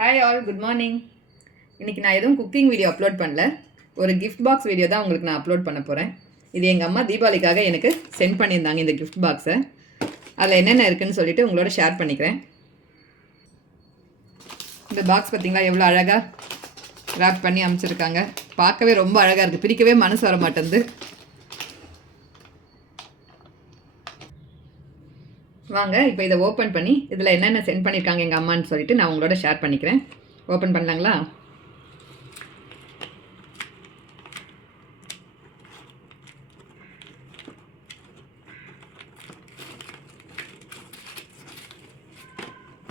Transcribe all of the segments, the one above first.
Hi all, good morning. இன்றைக்கி நான் எதுவும் குக்கிங் வீடியோ அப்லோட் பண்ணல. ஒரு கிஃப்ட் பாக்ஸ் வீடியோ தான் உங்களுக்கு நான் அப்லோட் பண்ண போகிறேன். இது எங்கள் அம்மா தீபாவளிக்காக எனக்கு சென்ட் பண்ணியிருந்தாங்க இந்த கிஃப்ட் பாக்ஸை. அதில் என்னென்ன இருக்குதுன்னு சொல்லிவிட்டு உங்களோட ஷேர் பண்ணிக்கிறேன். இந்த பாக்ஸ் பார்த்திங்களா எவ்வளோ அழகாக ரேப் பண்ணி அமைச்சிருக்காங்க. பார்க்கவே ரொம்ப அழகாக இருக்குது. பிரிக்கவே மனசு வர மாட்டேங்குது. வாங்க இப்போ இதை ஓப்பன் பண்ணி இதில் என்னென்ன சென்ட் பண்ணியிருக்காங்க எங்கள் அம்மான்னு சொல்லிட்டு நான் உங்களோட ஷேர் பண்ணிக்கிறேன். ஓப்பன் பண்ணலாங்களா?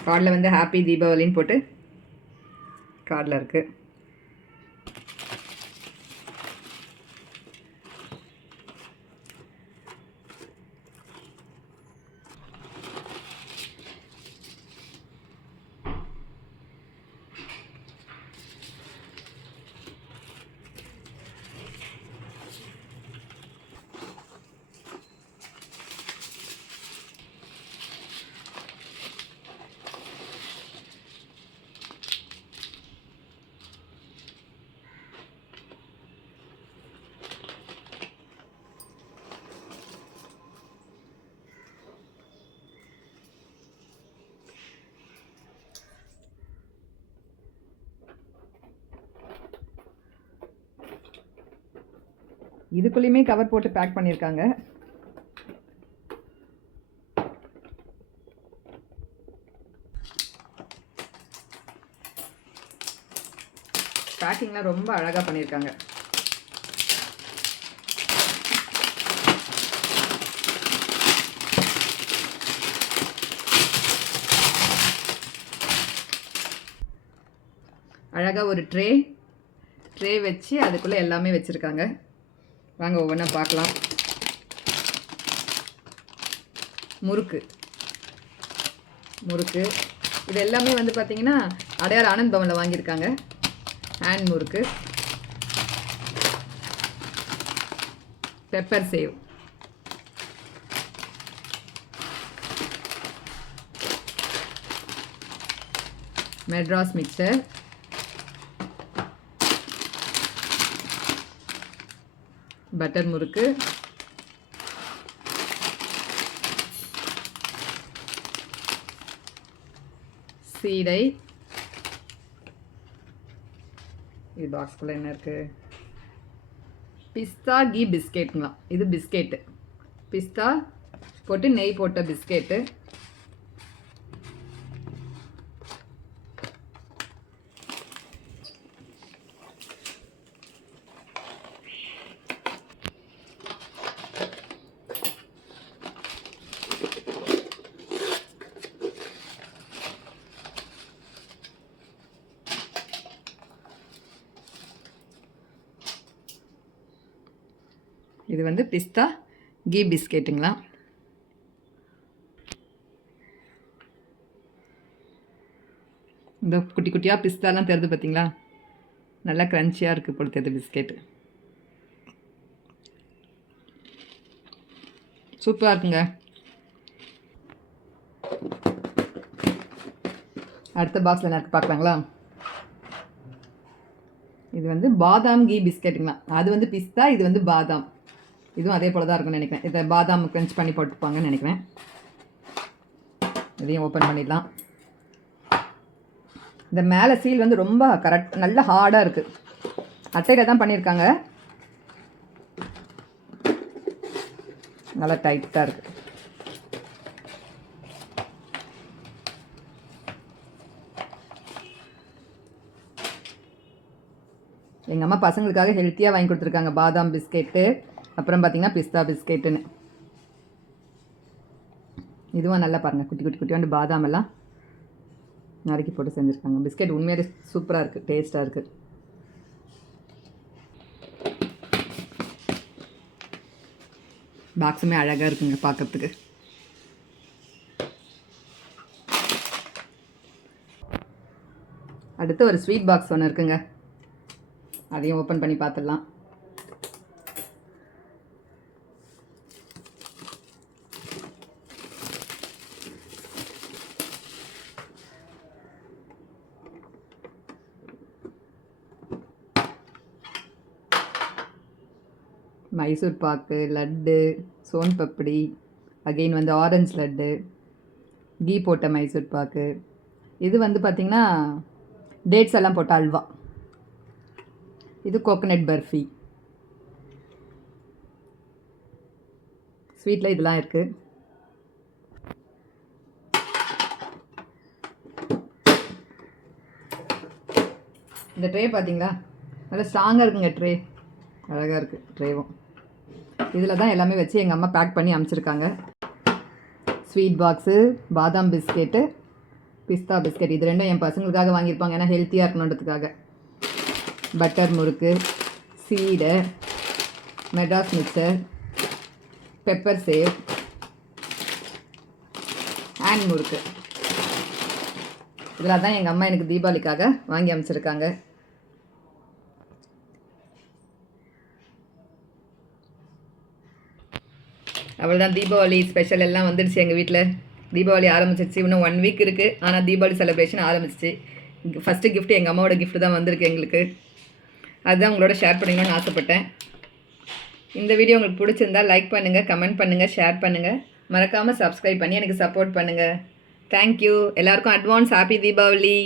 கார்டில் வந்து ஹாப்பி தீபாவளின்னு போட்டு கார்டில் இருக்குது. இதுக்குள்ளேயுமே கவர் போட்டு பேக் பண்ணியிருக்காங்க. பேக்கிங்லாம் ரொம்ப அழகாக பண்ணியிருக்காங்க. அழகாக ஒரு ட்ரே வச்சு அதுக்குள்ளே எல்லாமே வச்சுருக்காங்க. வாங்க ஒவ்வொன்றா பார்க்கலாம். முறுக்கு இது எல்லாமே வந்து பார்த்திங்கன்னா அடையார் ஆனந்த் பவனில் வாங்கியிருக்காங்க. Hand murukku, pepper sev, Madras mixture, butter murukku, seedai. இது பாக்ஸ்குள்ளே என்ன இருக்குது? பிஸ்தா கீ பிஸ்கெட்டுங்களா? இது பிஸ்கெட்டு, பிஸ்தா போட்டு நெய் போட்ட பிஸ்கெட்டு. இது வந்து பிஸ்தா கீ பிஸ்கெட்டுங்களா? இந்த குட்டி குட்டியாக பிஸ்தாலாம் தெரியுது பார்த்தீங்களா? நல்லா க்ரன்ச்சியாக இருக்குது போல தெரியுது பிஸ்கெட்டு. சூப்பராக இருக்குங்க. அடுத்த பாக்ஸில் எனக்கு பார்க்கலாங்களா? இது வந்து பாதாம் கீ பிஸ்கெட்டுங்களா? அது வந்து பிஸ்தா, இது வந்து பாதாம். இதுவும் அதே போல் தான் இருக்கும்னு நினைக்கிறேன். இதை பாதாம் க்ரன்ச் பண்ணி போட்டுப்பாங்கன்னு நினைக்கிறேன். இதையும் ஓப்பன் பண்ணிடலாம். இந்த மேலே சீல் வந்து ரொம்ப நல்ல ஹார்டாக இருக்குது. அட்டையில் தான் பண்ணியிருக்காங்க. நல்லா டைட்டாக இருக்குது. எங்கள் அம்மா பசங்களுக்காக ஹெல்த்தியாக வாங்கி கொடுத்துருக்காங்க. பாதாம் பிஸ்கெட்டு, அப்புறம் பார்த்திங்கன்னா பிஸ்தா பிஸ்கெட்டுன்னு. இதுவும் நல்லா பாருங்கள், குட்டி குட்டி குட்டியாண்டு பாதாம் எல்லாம் நறுக்கி போட்டு செஞ்சுருக்காங்க. பிஸ்கெட் உண்மையிலே சூப்பராக இருக்குது, டேஸ்ட்டாக இருக்குது. பாக்ஸுமே அழகாக இருக்குங்க பார்க்குறதுக்கு. அடுத்து ஒரு ஸ்வீட் பாக்ஸ் ஒன்று இருக்குங்க. அதையும் ஓப்பன் பண்ணி பார்த்துடலாம். மைசூர் பாக்கு, லட்டு, சோன் பப்படி, அகெயின் வந்து ஆரஞ்சு லட்டு, கீ போட்ட மைசூர் பாக்கு, இது வந்து பார்த்திங்கன்னா டேட்ஸ் எல்லாம் போட்ட அல்வா, இது கோகனட் பர்ஃபி. ஸ்வீட்டில் இதெல்லாம் இருக்குது. இந்த ட்ரே பார்த்தீங்களா, நல்லா ஸ்ட்ராங்காக இருக்குங்க ட்ரே, அழகாக இருக்குது ட்ரேவும். இதில் தான் எல்லாமே வச்சு எங்கள் அம்மா பேக் பண்ணி அனுப்பிச்சிருக்காங்க. ஸ்வீட் பாக்ஸு, பாதாம் பிஸ்கெட்டு, பிஸ்தா பிஸ்கெட், இது ரெண்டும் என் பசங்களுக்காக வாங்கியிருப்பாங்க, ஏன்னா ஹெல்த்தியாக இருக்கணுன்றதுக்காக. Butter murukku, seedai, Madras mixture, pepper sev, hand murukku, இதெல்லாம் தான் எங்கள் அம்மா எனக்கு தீபாவளிக்காக வாங்கி அமைச்சிருக்காங்க. அவ்வளோதான், தீபாவளி ஸ்பெஷல் எல்லாம் வந்துடுச்சு எங்கள் வீட்டில். தீபாவளி ஆரம்பிச்சிருச்சு, இன்னும் 1 வீக் இருக்குது. ஆனால் தீபாவளி செலிப்ரேஷன் ஆரம்பிச்சிச்சு. ஃபஸ்ட்டு கிஃப்ட் எங்கள் அம்மாவோட கிஃப்ட் தான் வந்திருக்கு எங்களுக்கு. அதுதான் உங்களோட ஷேர் பண்ணிக்கணும்னு ஆசைப்பட்டேன். இந்த வீடியோ உங்களுக்கு பிடிச்சிருந்தால் லைக் பண்ணுங்கள், கமெண்ட் பண்ணுங்கள், ஷேர் பண்ணுங்கள். மறக்காமல் சப்ஸ்கிரைப் பண்ணி எனக்கு சப்போர்ட் பண்ணுங்கள். தேங்க்யூ. எல்லாருக்கும் அட்வான்ஸ் ஹாப்பி தீபாவளி.